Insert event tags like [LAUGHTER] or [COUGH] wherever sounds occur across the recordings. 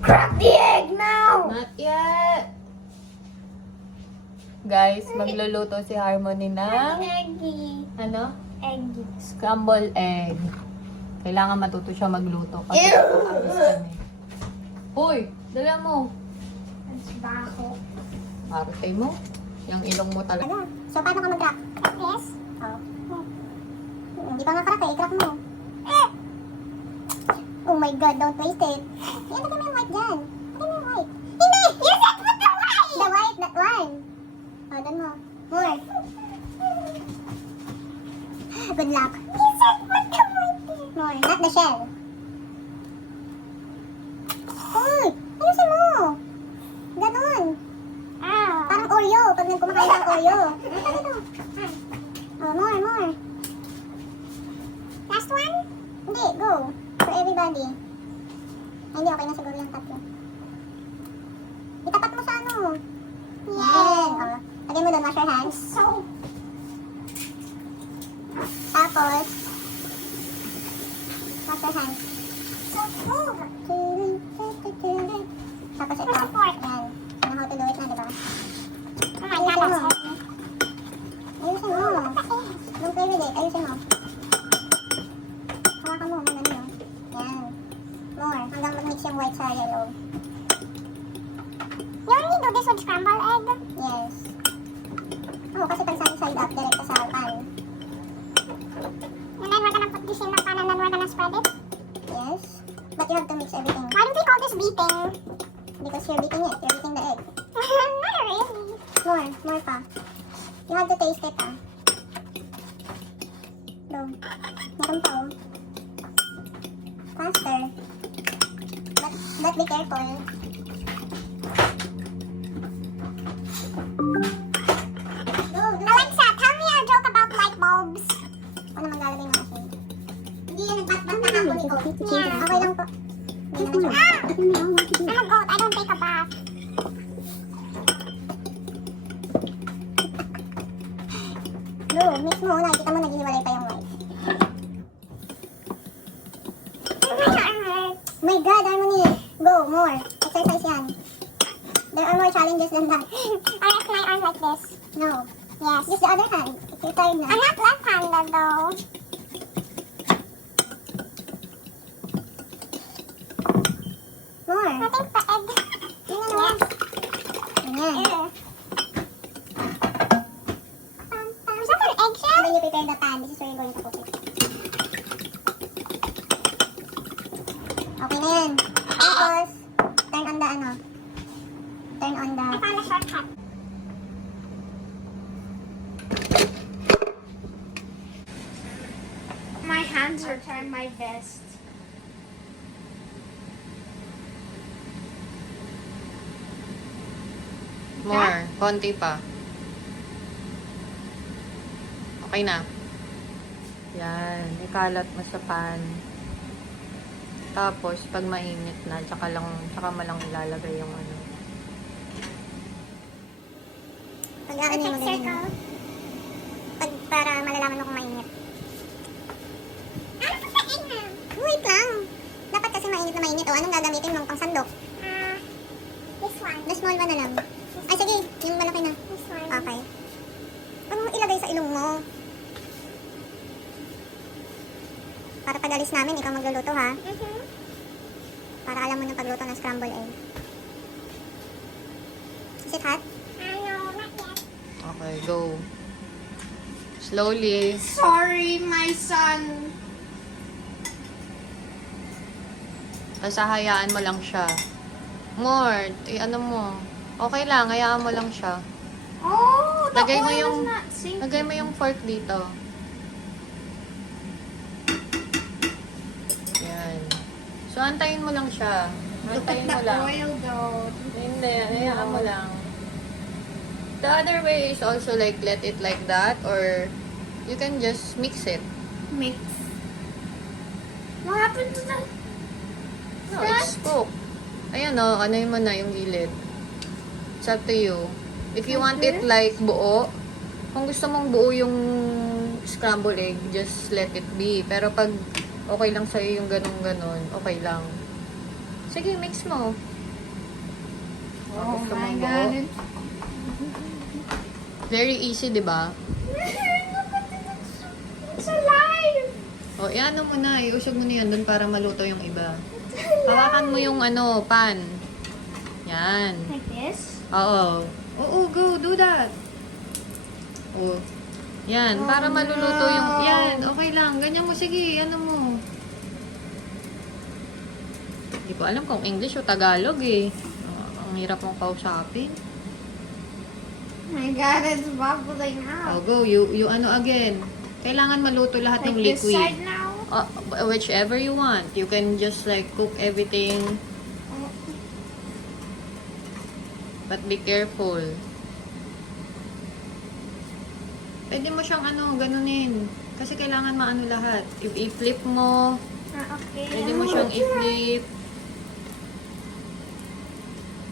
Crack the egg now! Not yet. Guys, magluluto si Harmony ng Eggy. ano? Eggy. Scramble egg. Kailangan matuto siya magluto kasi Ew! nakakabis kami. Hoy, dala mo. Ang baho. Arte mo. Yung ilong mo talaga. Ano? So, paano ka mag-crack? Yes? Oo. Hindi pa nga crack eh. I-crack mo. Eh! Oh my God, don't waste it. Yan, lagay mo yung white dyan. Lagay mo yung white. Hindi! You said put the white! The white, that one. Oh, done mo. More. Good luck. You said put the white More, not the shell. Uy! Ayusin mo! Ganon. Ah. Parang Oreo, pag nagkumakain ng Oreo. Ano ito? Oh, more, more. Last one? Hindi, go. For everybody. Ay, hindi, okay na siguro yung tatlo. Itapat mo sa ano. Yan. Oh. Lagay mo doon, wash your hands. So, Tapos, wash your hands. so cool. Tapos ito. Yan. Ano how to do it na, di ba? Oh my God, that's heavy. Ayusin mo. Don't play with it. Ayusin mo. Hawakan mo. Hanggang yun. Yan. More. Hanggang mag-mix yung white sa yellow. You only do this with scrambled egg? Yes. Oo, kasi pag side side up, direct sa pan. And then we're gonna put this in the pan and then we're gonna spread it? Yes. But you have to mix everything. Why do we call this beating? Because you're beating it. You're beating the egg. [LAUGHS] Not really. More. More pa. You have to taste it, ah. Go. Meron pa, oh. Faster. But, but be careful. Go, mix mo. Nakikita mo, naghihiwalay pa yung hurts. My God, Harmony. Go, more. Exercise yan. There are more challenges than that. [LAUGHS] I rest my arm like this. No. Yes. Use the other hand. If you're tired na. I'm not left-handed though. More. Nothing pa egg. Yun na naman. Ganyan. Ew. Was that an And prepare the pan. This is where you're going to cook it. Okay na yan. Tapos, turn on the ano. Turn on the... I found a shortcut. My hands are trying my best. More. Konti pa. Okay na. Yan. Ikalat mo sa pan. Tapos, pag mainit na, tsaka lang, tsaka mo lang ilalagay yung ano. Pag yung Perfect magaling. circle. Pag para malalaman mo kung mainit. Ano? Wait lang. Dapat kasi mainit na mainit. O, anong gagamitin mong pang sandok? Ah, this one. The small one na lang. Ay, sige. Yung malaki na. This one. Okay. Huwag mo ilagay sa ilong mo. Para pag alis namin, ikaw magluluto ha. Mhm. Para alam mo ng pagluto ng scramble egg. Is it hot? No, not yet. Okay, go. Slowly. Sorry, my son. Tapos hahayaan mo lang siya. More. Eh, ano mo. Okay lang, hayaan mo lang siya. Oh, the Lagay mo oil yung- is not sinking. Lagay mo yung fork dito. Yan. So, antayin mo lang siya. Look at Antayin the mo lang. oil though. Hindi, hayaan mo lang. The other way is also like let it like that or you can just mix it. Mix. What happened to the... No, it's cooked. Ayan o, ano mo na yung gilid. It's up to you. If you want it like buo, kung gusto mong buo yung scramble egg, just let it be. Pero pag okay lang sa'yo yung ganun-ganon, okay lang. Sige, mix mo. Oh Gusto my god. buo? Very easy, di ba? It's alive. O, iano mo na. Iusog mo na yan dun para maluto yung iba. Hawakan mo yung ano, pan. Yan. Like this? Oo. Oo, go. Do that. O. Yan. Oh, para maluluto yung... no. Yan. Okay lang. Ganyan mo. Sige. Ano mo. Hindi ko alam kung English o Tagalog eh. Ah, ang hirap mong kausapin. Oh my god, it's bubbling Oh, out. go. You, you ano again. Kailangan maluto lahat Like ng this liquid. side now? Uh, whichever you want. You can just like cook everything. But be careful. Pwede mo siyang ano, ganunin. Kasi kailangan maano lahat. If i-flip mo, Ah, okay. pwede mo siyang i-flip.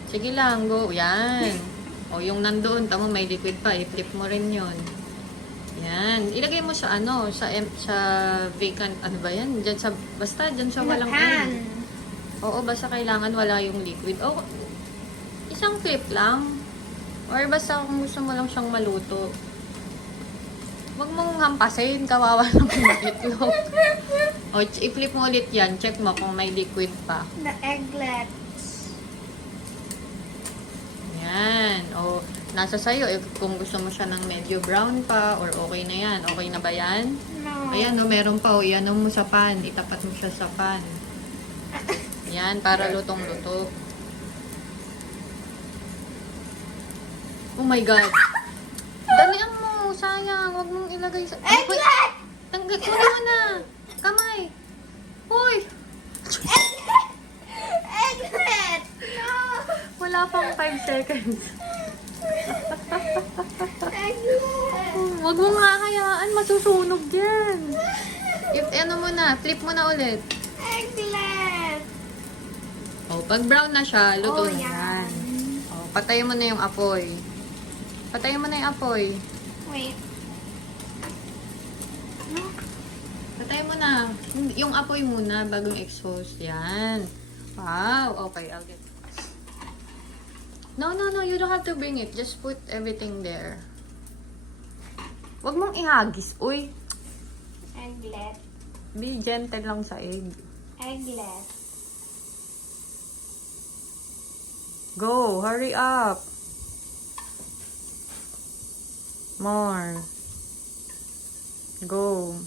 Sige lang, go. Yan. O, yung nandoon, tamo may liquid pa. I-flip mo rin yon. Yan. Ilagay mo sa ano, sa em- sa vacant, ano ba yan? Diyan sa, basta diyan sa walang pan. Oo, basta kailangan wala yung liquid. O, isang flip lang. Or basta kung gusto mo lang siyang maluto. Huwag mong hampasin, kawawa [LAUGHS] yung itlog. O, i-flip mo ulit yan. Check mo kung may liquid pa. The egglet. Yan. O, nasa sayo. Eh, kung gusto mo siya ng medyo brown pa or okay na yan. Okay na ba yan? No. Ayan, no, meron pa. O, iyan mo sa pan. Itapat mo siya sa pan. Yan, para lutong-luto. Oh my God. Dalian mo. Sayang. Huwag mong ilagay sa... Egglet! Tanggal mo na na. Kamay. Hoy. Egglet! No! Wala pang 5 seconds. [LAUGHS] Huwag mong kakayaan. Masusunog dyan. If, ano mo na. Flip mo na ulit. Egglet! Oh, pag brown na siya, luto Oh, na yan. yan. Oh, patayin mo na yung apoy. Patayin mo na yung apoy. Wait. Patayin mo na. Yung apoy muna bago yung exhaust. Yan. Wow. Okay, I'll get No, no, no. You don't have to bring it. Just put everything there. Huwag mong ihagis. Uy. Egglet. Be gentle lang sa egg. Egglet. Go. Hurry up. More. Go.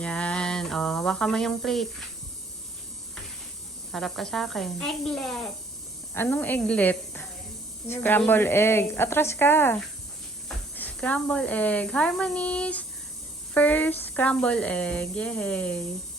Yan. O, oh, hawakan mo yung plate. Harap ka sa akin. Egglet. Anong egglet? Scramble egg. Atras ka. Scramble egg. Harmonies. First scramble egg. Yay.